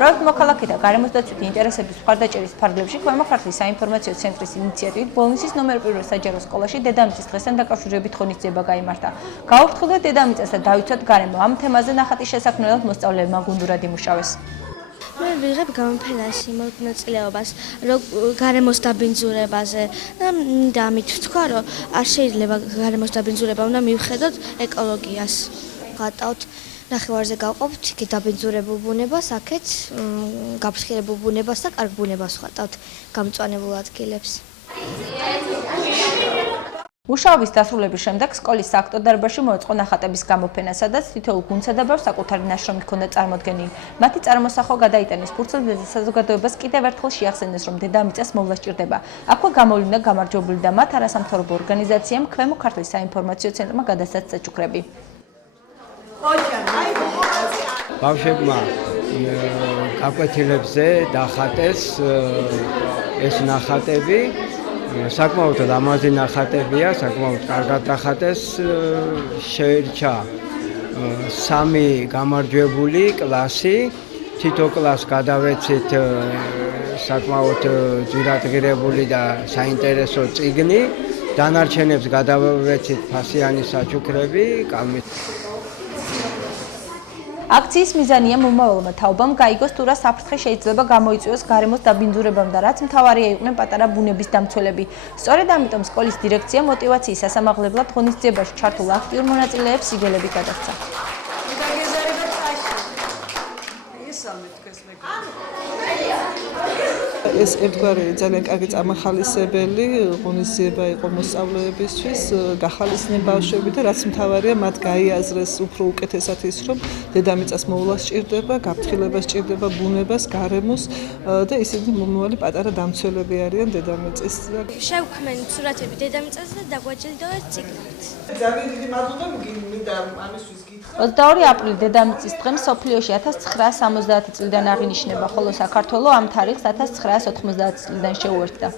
პროექტ მოქალაქე და გარემოსდაცვითი ინტერესების მხარდაჭერის ფარგლებში ქვემო ქართლის საინფორმაციო ცენტრის ინიციატივით ბოლნისის ნომერ 1 საჯარო სკოლაში დედამიწის დღესთან დაკავშირებით ღონისძიება გაიმართა. გაუფრთხილდეთ დედამიწას და დავიცვათ გარემო. ამ თემაზე ნახატის შესაქმნელად მოსწავლეებმა გუნდურად იმუშავეს. მე ვიღებ გამოფენაში მონაწილეობას გარემოს დაბინძურებაზე და ამით ვთქვა, რომ არ შეიძლება გარემოს დაბინძურება, უნდა მივხედოთ ეკოლოგიას. ვღატავთ ნახევარზე გავყოფთ იქ დაბინძურებულ ბუნებას, აქეთ გაფრთხილებულ ბუნებას და კარგ ბუნებას ვღატავთ გამწვანებულ ადგილებს. მუშაობის დასრულების შემდეგ სკოლის სააქტო დარბაზში მოეწყო ნახატების გამოფენა, სადაც თითოეულ გუნდსა და ბავშვს საკუთარი ნაშრომი ჰქონდა წარმოდგენილი. მათი წარმოსახვა გადაიტანეს ფურცელ საზოგადოებას კიდევ ერთხელ შეახსენეს, რომ დედამიწას მოვლა სჭირდება. აქვე გამოვლინდა გამარჯვებული და მათ არასამთავრობო ორგანიზაციამ ქვემო ქართლის საინფორმაციო ცენტრმა გადასცა საჩუქრები. ბავშვებმა გაკვეთილებზე დახატეს ეს ნახატები. საკმაოდ ლამაზი ნახატებია, საკმაოდ კარგად დახატეს. შეირჩა 3 გამარჯვებული კლასი. თითო კლასს გადავეცით საკმაოდ ძვირადღირებული და საინტერესო წიგნი. დანარჩენებს გადავეცით ფასიანი საჩუქრები, კალმით. აქციის მიზანია მომავალმა თაობამ გაიგოს თუ რა საფრთხე შეიძლება გამოიწვიოს გარემოს დაბინძურებამ და რაც მთავარია იყვნენ პატარა ბუნების დამცველები. სწორედ ამიტომ სკოლის დირექცია მოტივაციის სასამაღლებლად ღონისძიებაში ჩართულ აქტიურ მონაწილეებს სიგელები გადასცა. ეს ერთგვარი ძალიან კარგი წარმახალისებელი ღონისძიება იყო მოსწავლეებისთვის, გახალისდნენ ბავშვები და რაც მთავარია, მათ გაიაზრეს უფრო უკეთესად ის, რომ დედამიწას მოვლა სჭირდება, გაფრთხილება სჭირდება ბუნებას, გარემოს და ისინი მომავალი პატარა დამცველები არიან დედამიწის. შევქმნით სურათები დედამიწაზე და დაგვაჯილდოვეთ წიგნით. ძალიან დიდი მადლობა მინდა ამისთვის გითხრა. 22 აპრილი დედამიწის დღე მსოფლიოში 1970 წლიდან აღინიშნება, ხოლო საქართველო ამ თარიღს 1990 წლიდან შეუერთდა.